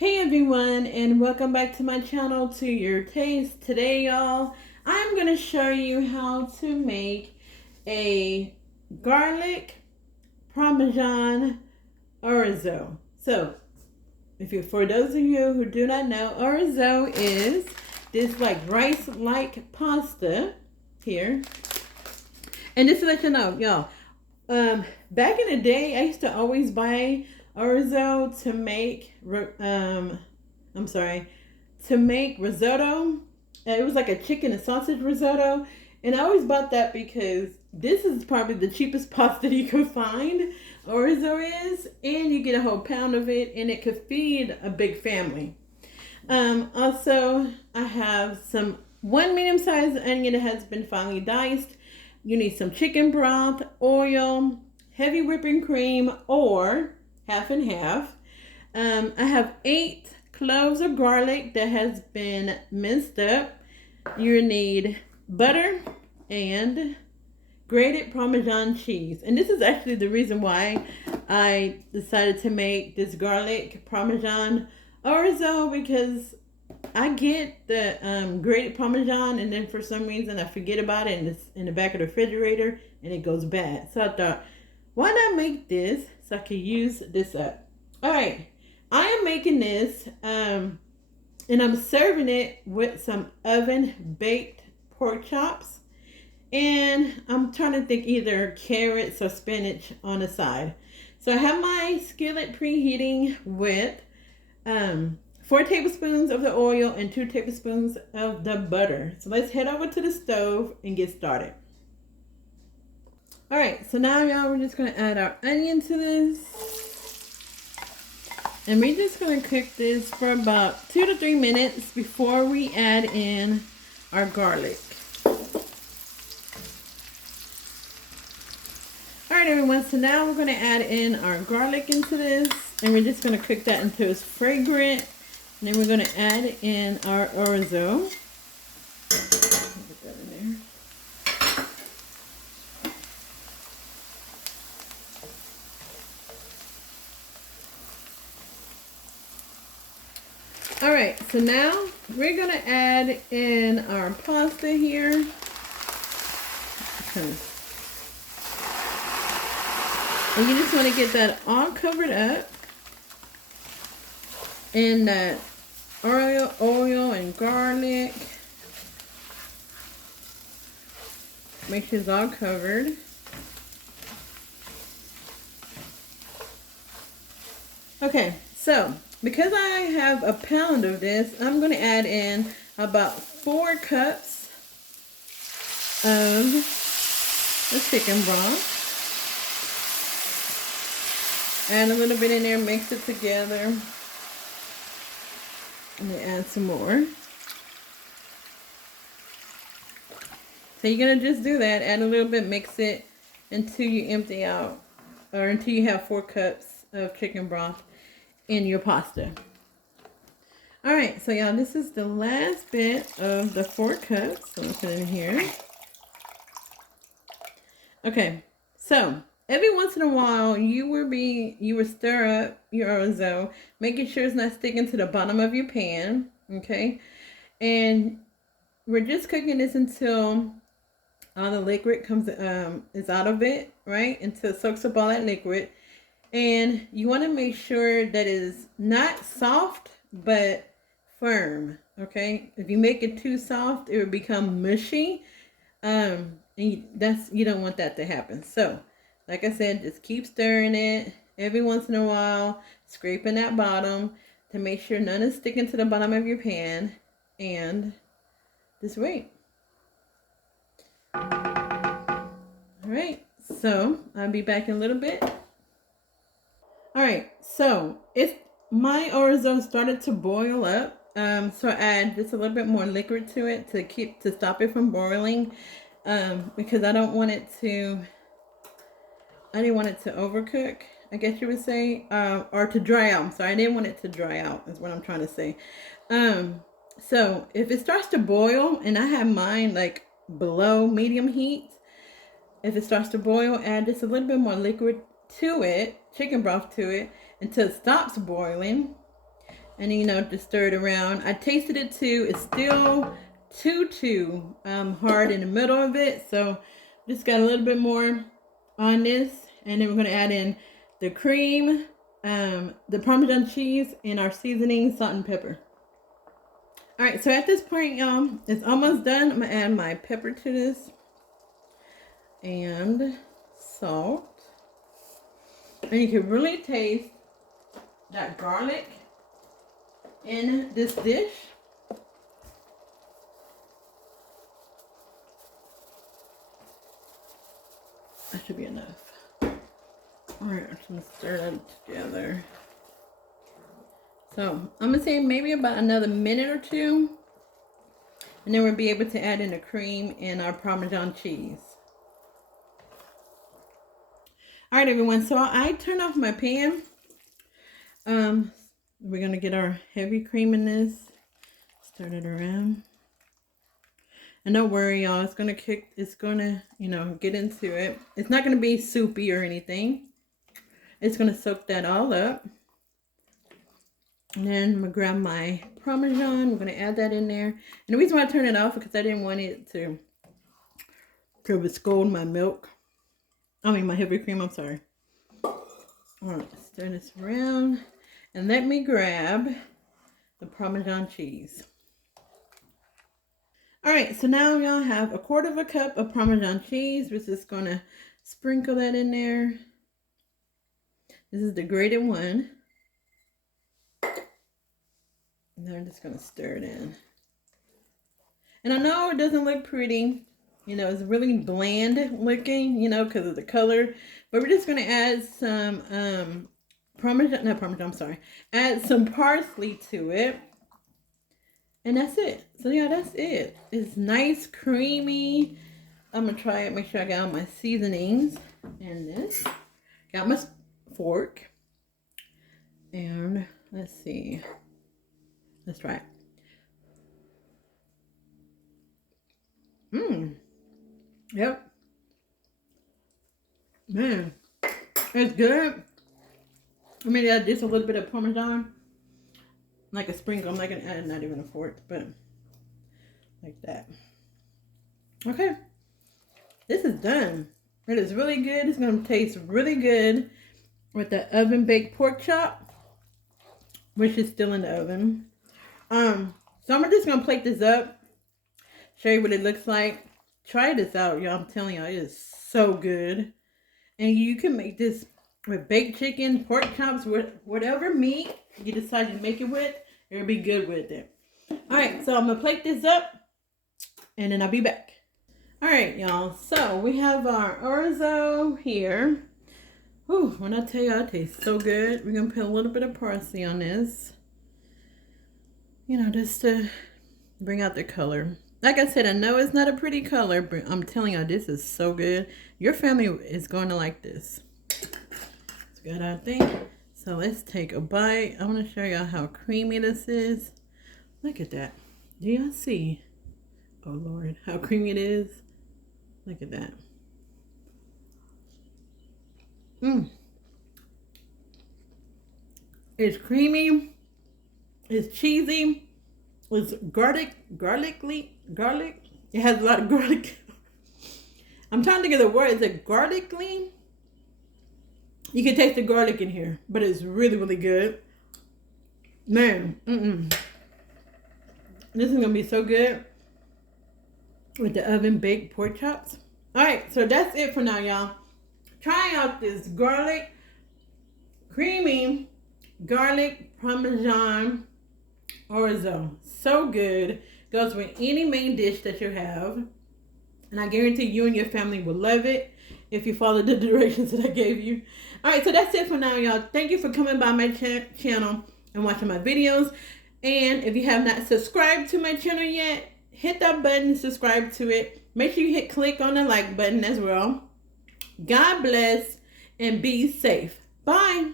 Hey everyone, and welcome back to my channel, To Your Taste. Today, y'all, I'm going to show you how to make a garlic Parmesan Orzo. So, for those of you who do not know, Orzo is this like rice-like pasta here. And just to let you know, y'all, back in the day, I used to always buy Orzo to make to make risotto. It was like a chicken and sausage risotto, and I always bought that because this is probably the cheapest pasta you could find. Orzo is, and you get a whole pound of it, and it could feed a big family. Also, I have one medium-sized onion that has been finely diced. You need some chicken broth, oil, heavy whipping cream, or half and half. I have 8 cloves of garlic that has been minced up. You need butter and grated Parmesan cheese. And this is actually the reason why I decided to make this garlic Parmesan Orzo, because I get the grated Parmesan, and then for some reason I forget about it, and it's in the back of the refrigerator and it goes bad. So I thought, why not make this so I could use this up? All right, I am making this and I'm serving it with some oven baked pork chops, and I'm trying to think either carrots or spinach on the side. So I have my skillet preheating with 4 tablespoons of the oil and 2 tablespoons of the butter. So let's head over to the stove and get started. All right, so now y'all, we're just gonna add our onion to this. And we're just gonna cook this for about 2 to 3 minutes before we add in our garlic. All right, everyone, so now we're gonna add in our garlic into this, and we're just gonna cook that until it's fragrant. And then we're going to add in our Orzo. Put that in there. All right, so now we're going to add in our pasta here. And you just want to get that all covered up in that oil and garlic. Make sure it's all covered. Okay, so because I have a pound of this, I'm going to add in about 4 cups of the chicken broth. Add a little bit in there, mix it together. Let me add some more. So you're going to just do that. Add a little bit, mix it until you empty out, or until you have 4 cups of chicken broth in your pasta. All right, so y'all, this is the last bit of the 4 cups. So I'm going to put it in here. Okay, so every once in a while, you will stir up your Orzo, making sure it's not sticking to the bottom of your pan, okay? And we're just cooking this until all the liquid is out of it, right? Until it soaks up all that liquid. And you want to make sure that it is not soft, but firm, okay? If you make it too soft, it will become mushy, and you don't want that to happen. So like I said, just keep stirring it every once in a while, scraping that bottom to make sure none is sticking to the bottom of your pan, and just wait. All right, so I'll be back in a little bit. All right, so my Orzo started to boil up, so I add just a little bit more liquid to it to stop it from boiling, because I didn't want it to overcook, I guess you would say, or to dry out. I'm sorry, I didn't want it to dry out, is what I'm trying to say. So if it starts to boil, and I have mine like below medium heat, if it starts to boil, add just a little bit more liquid to it, chicken broth to it, until it stops boiling. And you know, just stir it around. I tasted it too. It's still too hard in the middle of it. So just got a little bit more on this. And then we're going to add in the cream, the Parmesan cheese, and our seasoning, salt and pepper. All right, so at this point, y'all, it's almost done. I'm going to add my pepper to this. And salt. And you can really taste that garlic in this dish. That should be enough. All right, I'm just gonna stir that together. So I'm gonna say maybe about another minute or two, and then we'll be able to add in the cream and our Parmesan cheese. All right, everyone. So I turned off my pan. We're gonna get our heavy cream in this. Stir it around. And don't worry, y'all. It's gonna kick. It's gonna, you know, get into it. It's not gonna be soupy or anything. It's gonna soak that all up. And then I'm gonna grab my Parmesan. We're gonna add that in there. And the reason why I turned it off is because I didn't want it to scald my milk. I mean my heavy cream. I'm sorry. All right, stir this around. And let me grab the Parmesan cheese. All right, so now y'all have 1/4 cup of Parmesan cheese. We're just gonna sprinkle that in there. This is the grated one. And then I'm just gonna stir it in. And I know it doesn't look pretty. You know, it's really bland looking, you know, because of the color. But we're just gonna add some add some parsley to it. And that's it. So yeah, that's it. It's nice, creamy. I'm gonna try it, make sure I got all my seasonings in this. Got my fork. And let's see. Let's try it. Yep. Man, it's good. I mean, add just a little bit of Parmesan, like a sprinkle. I'm not gonna add not even a fork, but like that. Okay, this is done. It is really good. It's gonna taste really good with the oven baked pork chop, which is still in the oven. So I'm just gonna plate this up, show you what it looks like. Try this out, y'all. I'm telling y'all, it is so good. And you can make this with baked chicken, pork chops, with whatever meat you decide to make it with, it'll be good with it. All right, so I'm gonna plate this up, and then I'll be back. All right, y'all. So we have our orzo here. Whew, when I tell you, it tastes so good. We're gonna put a little bit of parsley on this. You know, just to bring out the color. Like I said, I know it's not a pretty color, but I'm telling you, this is so good. Your family is going to like this. It's good, I think. So let's take a bite. I want to show y'all how creamy this is. Look at that. Do y'all see? Oh, Lord, how creamy it is. Look at that. It's creamy. It's cheesy. It's garlic. It has a lot of garlic. I'm trying to think of the word. Is it garlicly? You can taste the garlic in here, but it's really, really good. Man, this is gonna be so good with the oven baked pork chops. All right, so that's it for now, y'all. Try out this creamy garlic Parmesan orzo. So good. Goes with any main dish that you have. And I guarantee you and your family will love it if you follow the directions that I gave you. All right, so that's it for now, y'all. Thank you for coming by my channel and watching my videos. And if you have not subscribed to my channel yet, hit that button, subscribe to it. Make sure you click on the like button as well. God bless and be safe. Bye.